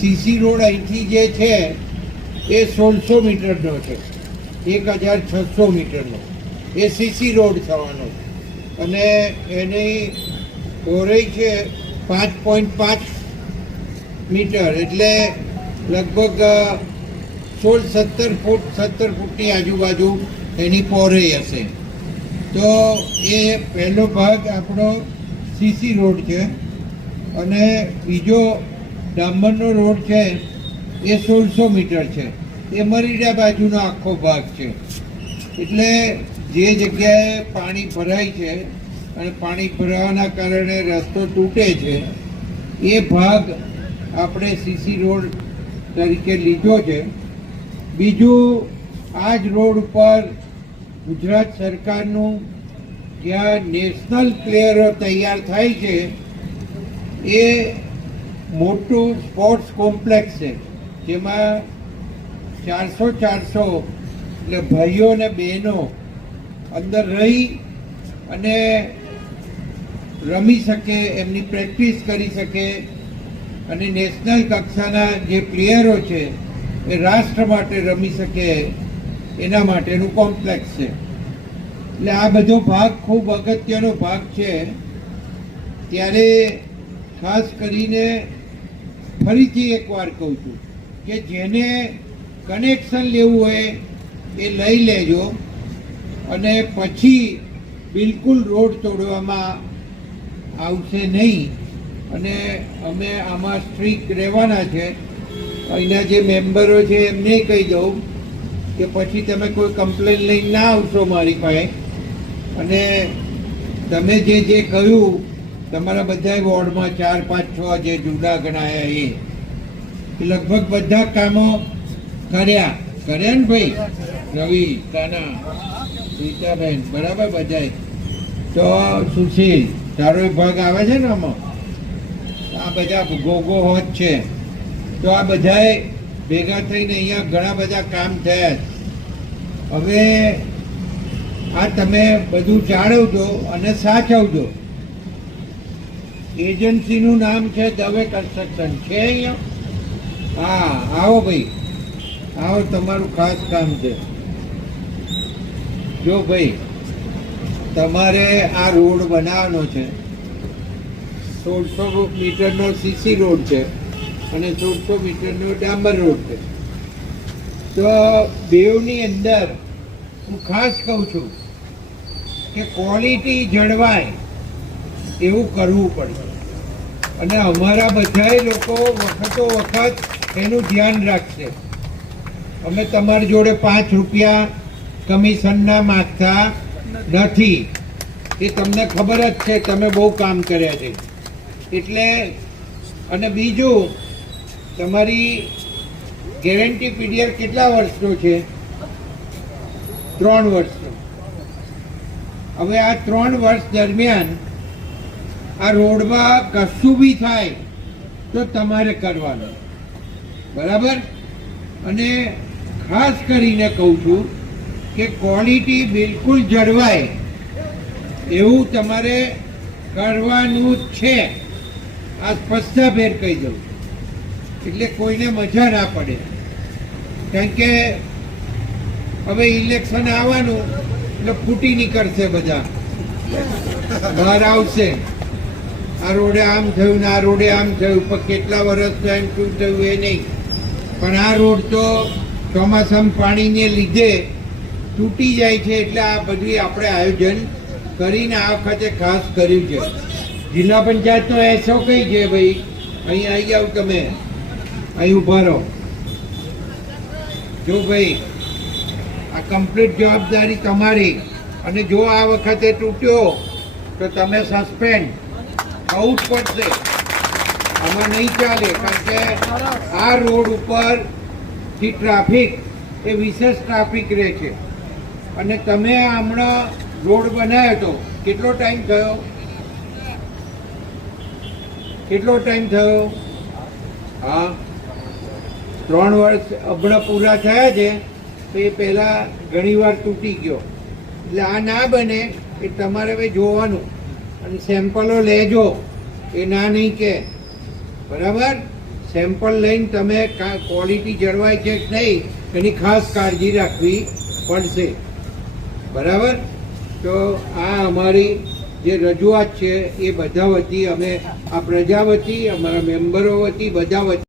CC road અહીંથી જે છે, એ સોળસો મીટરનો છે. એક હજાર છસો મીટરનો. એ સીસી રોડ થવાનો છે. અને એની પહોળાઈ છે પાંચ પોઈન્ટ પાંચ મીટર. એટલે લગભગ સોળ સત્તર ફૂટ, સત્તર ફૂટની આજુબાજુ એની પહોળાઈ હશે. તો એ પહેલો ભાગ આપણો સીસી રોડ છે. અને બીજો ડામરનો રોડ છે, એ સોળસો મીટર છે. એ મરીડા બાજુનો આખો ભાગ છે. એટલે જે જગ્યાએ પાણી ભરાય છે અને પાણી ભરાવાના કારણે રસ્તો તૂટે છે, એ ભાગ આપણે સીસી રોડ તરીકે લીધો છે. બીજું, આ જ રોડ ઉપર ગુજરાત સરકારનું જ્યાં નેશનલ પ્લેયરો તૈયાર થાય છે, એ મોટું સ્પોર્ટ્સ કોમ્પ્લેક્સ છે. જેમાં ચારસો ચારસો એટલે ભાઈઓ અને બહેનો અંદર રહી અને રમી શકે, એમની પ્રેક્ટિસ કરી શકે. અને નેશનલ કક્ષાના જે પ્લેયરો છે, એ રાષ્ટ્ર માટે રમી શકે, એના માટેનું કોમ્પ્લેક્સ છે. એટલે આ બધો ભાગ ખૂબ અગત્યનો ભાગ છે. ત્યારે ખાસ કરીને ફરીથી એકવાર કહું છું કે જેને કનેક્શન લેવું હોય એ લઈ લેજો અને પછી બિલકુલ રોડ તોડવામાં આવશે નહીં. અને અમે આમાં સ્ટ્રીક રહેવાના છે. અહીંના જે મેમ્બરો છે એમને કહી દઉં કે પછી તમે કોઈ કમ્પ્લેન લઈને ના આવશો મારી પાસે. અને તમે જે જે કહ્યું તમારા બધા વોર્ડમાં ચાર, પાંચ, છ જે જુદા ગણાયા એ. લગભગ બધા કામો કર્યા. કર્યા ને ભાઈ? રવિ કાના રીતાબેન, બરાબર બધાય. તો સુશીલ, તારો ભાગ આવે છે ને આમાં? આ બધા ગોગો હોત છે. તો આ બધાએ ભેગા થઈને અહીંયા ઘણા બધા કામ થયા હવે આ તમે બધું જાળવજો અને સાચવજો. એજન્સીનું નામ છે દવે કન્સ્ટ્રક્શન. છે અહીંયા? હા, આવો ભાઈ. આવો, તમારું ખાસ કામ છે. જો ભાઈ, તમારે આ રોડ બનાવવાનો છે. સોળસો મીટરનો સીસી રોડ છે અને સોળસો મીટરનો ડાંબર રોડ છે. તો બેવની અંદર હું ખાસ કહું છું કે ક્વોલિટી જળવાય. એવું કરવું પડે. અને અમારા બધાએ લોકો વખતો વખત એનું ધ્યાન રાખશે. અમે તમારી જોડે પાંચ રૂપિયા કમિશનના માગતા નથી. એ તમને ખબર જ છે, તમે બહુ કામ કર્યા છે. એટલે, અને બીજું, તમારી ગેરંટી પીરિયડ કેટલા વર્ષનો છે? ત્રણ વર્ષનો. હવે આ ત્રણ વર્ષ દરમિયાન આ રોડમાં કશું બી થાય તો તમારે કરવાનું. બરાબર? અને ખાસ કરીને કહું છું કે ક્વોલિટી બિલકુલ જળવાય એવું તમારે કરવાનું છે. આ સ્પષ્ટભેર કહી દઉં. એટલે કોઈને મજા ના પડે. કારણ કે હવે ઇલેક્શન આવવાનું, એટલે ફૂટી નીકળશે બધા. બહાર આવશે. આ રોડે આમ થયું ને આ રોડે આમ થયું, પણ કેટલા વર્ષ એમ શું થયું એ નહીં. પણ આ રોડ તો ચોમાસામાં પાણીને લીધે તૂટી જાય છે એટલે આ બધું આપણે આયોજન કરીને આ વખતે ખાસ કર્યું છે. જિલ્લા પંચાયતનો એસો કઈ છે, ભાઈ, અહીં આવી જાઓ તમે. અહીં ઊભા રહો. જો ભાઈ, આ કમ્પ્લીટ જવાબદારી તમારી. અને જો આ વખતે તૂટ્યો, તો તમે સસ્પેન્ડ થવું જ પડશે. આમાં નહીં ચાલે, કારણ કે આ રોડ ઉપર જે ટ્રાફિક, એ વિશેષ ટ્રાફિક રહે છે. અને તમે હમણાં રોડ બનાવ્યો હતો, કેટલો ટાઈમ થયો? કેટલો ટાઈમ થયો? હા. ત્રણ વર્ષ, હમણાં પૂરા થયા છે, તો એ પહેલાં ઘણીવાર તૂટી ગયો. એટલે આ ના બને, એ તમારે હવે જોવાનું. અને સેમ્પલો લેજો. એ ના નહીં કે. બરાબર? સેમ્પલ લઈને તમે ક્વોલિટી જળવાય છે કે નહીં, એની ખાસ કાળજી રાખવી પડશે. બરાબર? તો આ અમારી જે રજૂઆત છે, એ બધા વતી અમે, આ પ્રજા વતી અમારા મેમ્બરો વતી બધા વતી